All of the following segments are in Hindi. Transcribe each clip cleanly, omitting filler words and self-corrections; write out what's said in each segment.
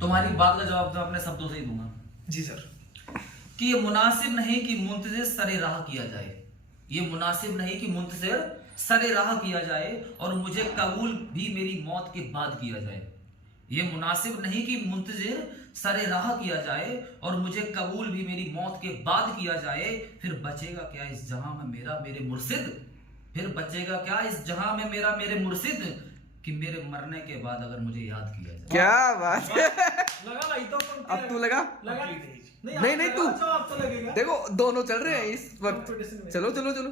तुम्हारी बात का जवाब तो अपने शब्दों से ही दूंगा। जी सर। कि ये मुनासिब नहीं कि मुंतजिर सरे राह किया जाए, ये मुनासिब नहीं कि मुंतजिर सरे राह किया जाए और मुझे कबूल भी मेरी मौत के बाद किया जाए। ये मुनासिब नहीं कि मुंतजिर सरे राह किया जाए और मुझे कबूल भी मेरी मौत के बाद किया जाए। फिर बचेगा क्या इस जहां में मेरा मेरे मुर्शिद, फिर बचेगा क्या इस जहां में मेरा मेरे मुर्शिद, कि मेरे मरने के बाद अगर मुझे याद किया जाए। क्या बात है। लगा भाई तो अब तू लगा नहीं तू अब तो लगेगा। देखो दोनों चल रहे हैं इस वक्त। Competition में। चलो चलो चलो।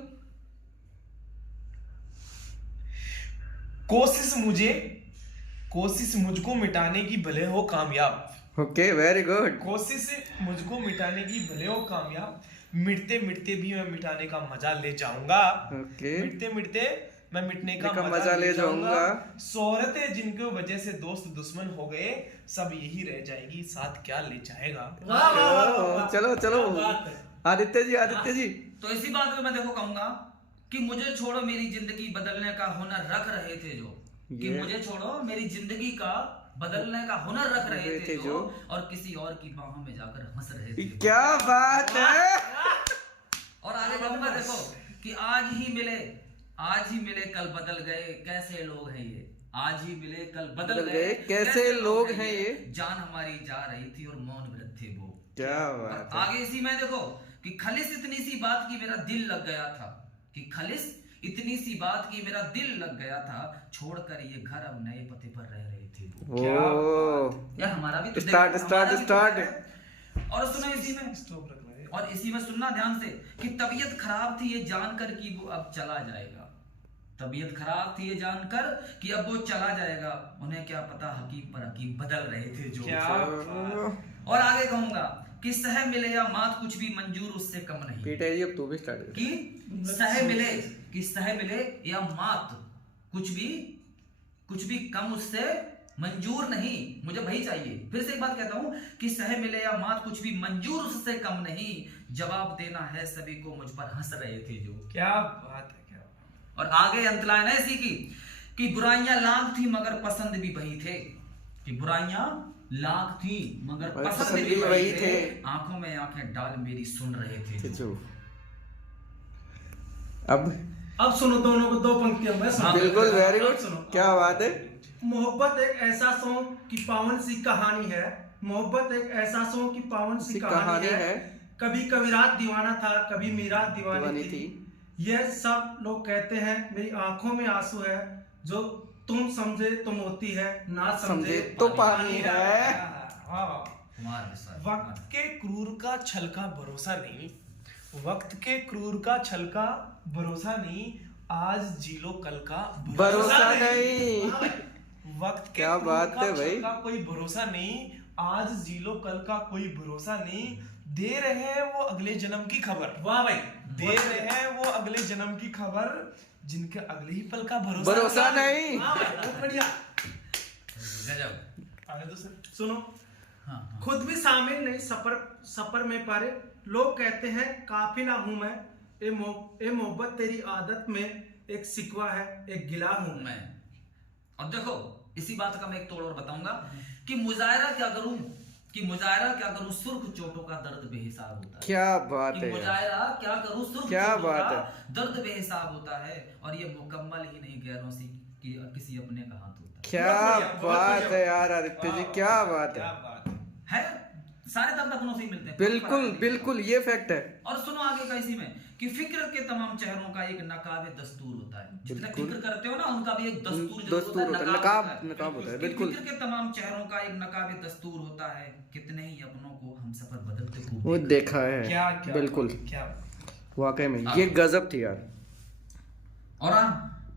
कोशिश मुझको मिटाने की भले हो कामयाब। Okay very good. कोशिश मुझको मिटाने की भले हो कामयाब, मिटते मिटते भी मैं मिटाने का मजा ले जाऊंगा। ओके। मिटते मिटते मैं मिटने का मजा ले जाऊंगा। शोहरतें जिनके वजह से दोस्त दुश्मन हो गए, सब यही रह जाएगी, साथ क्या ले जाएगा। चलो चलो आदित्य जी। तो इसी बात पे मैं देखो कहूंगा कि मुझे छोड़ो मेरी जिंदगी बदलने का हुनर रख रहे थे जो, कि मुझे छोड़ो मेरी जिंदगी का बदलने का हुनर रख रहे थे जो, और किसी और की बाहों में जाकर हंस रहे थे। क्या बात है। और आगे कहूंगा देखो कि आज ही मिले कल बदल गए कैसे लोग हैं ये, आज ही मिले कल बदल गए कैसे लोग हैं ये, जान हमारी जा रही थी और मौन व्रत थे वो। क्या बात है। आगे इसी में देखो कि खलिस इतनी सी बात की मेरा दिल लग गया था, कि खलिस इतनी सी बात की मेरा दिल लग गया था, छोड़कर ये घर अब नए पते पर रह रहे थे वो। यार हमारा भी तो स्टार्ट। और सुनो इसी में सुनना ध्यान से कि तबीयत खराब थी ये जानकर कि वो अब चला जाएगा, तबीयत खराब थी ये जानकर कि अब वो चला जाएगा, उन्हें क्या पता हकीम पर हकीम बदल रहे थे जो। और आगे कहूंगा कि सह मिले या मात कुछ भी मंजूर उससे कम नहीं। पीटे जी अब तू भी स्टार्ट कर। कि सह मिले या मात कुछ भी कम उससे मंजूर नहीं, मुझे वही चाहिए। फिर से एक बात कहता हूं कि सह मिले या मात कुछ भी मंजूर उससे कम नहीं, जवाब देना है सभी को मुझ पर हंस रहे थे जो। क्या बात है, क्या। और आगे अंतलाइन है इसी की कि बुराइयां लाख थी मगर पसंद भी वही थे, कि बुराइयां लाख थी मगर पसंद भी वही थे, आंखों में आंखें डाल मेरी सुन रहे थे। अब सुनो दोनों को दो पंक्तियों में। बिल्कुल वेरी गुड। क्या बात है। मोहब्बत एक ऐसा सॉन्ग की पावन सी कहानी है, मोहब्बत एक ऐसा सॉन्ग की पावन सी कहानी है, कभी कविरात दीवाना था कभी मीरा दीवानी थी, यह सब लोग कहते हैं मेरी आंखों में आंसू है, जो तुम समझे तो मोती है, ना समझे तो पानी है। वक्त के क्रूर का छल का भरोसा नहीं, वक्त के क्रूर का छल का भरोसा नहीं, आज जी लो कल का भरोसा नहीं। वक्त के क्या बात है भाई। का कोई भरोसा नहीं, आज जी लो कल का कोई भरोसा नहीं, दे रहे हैं वो अगले जन्म की खबर। वाह भाई। दे रहे हैं वो अगले जन्म की खबर, जिनके अगले ही पल का भरोसा नहीं। बहुत बढ़िया। आगे तो सुनो। हाँ। खुद भी शामिल नहीं सफर में पारे, लोग कहते हैं काफिला हूं मैं, ए मोहब्बत तेरी आदत में एक सिकवा है एक गिला हूं मैं। अब देखो इसी बात का मैं एक तोड़ और बताऊंगा कि मुजायरा क्या करूं सुर्ख चोटों का दर्द बेहिसाब होता है। क्या बात है। मुजायरा क्या करूं सुर्ख क्या चोटों बात का है। दर्द बेहिसाब होता है, और ये मुकम्मल ही नहीं गैरों से कि किसी अपने का हाथ होता है। क्या बात है यार आदित्य जी, क्या बात है। सारे दर्द अपनों से ही मिलते हैं। बिल्कुल ये फैक्ट है। और सुनो आगे का इसी में कि फिक्र के तमाम चेहरों का एक नकाबे दस्तूर होता है, जितना फिक्र करते हो ना उनका भी एक दस्तूर होता है, नकाब होता है। बिल्कुल। फिक्र के तमाम चेहरों का एक नकाबे दस्तूर होता है, कितने ही अपनों को हम सफर बदलते खूब वो देखा है। क्या बिल्कुल क्या वाकई में ये गजब थी यार। और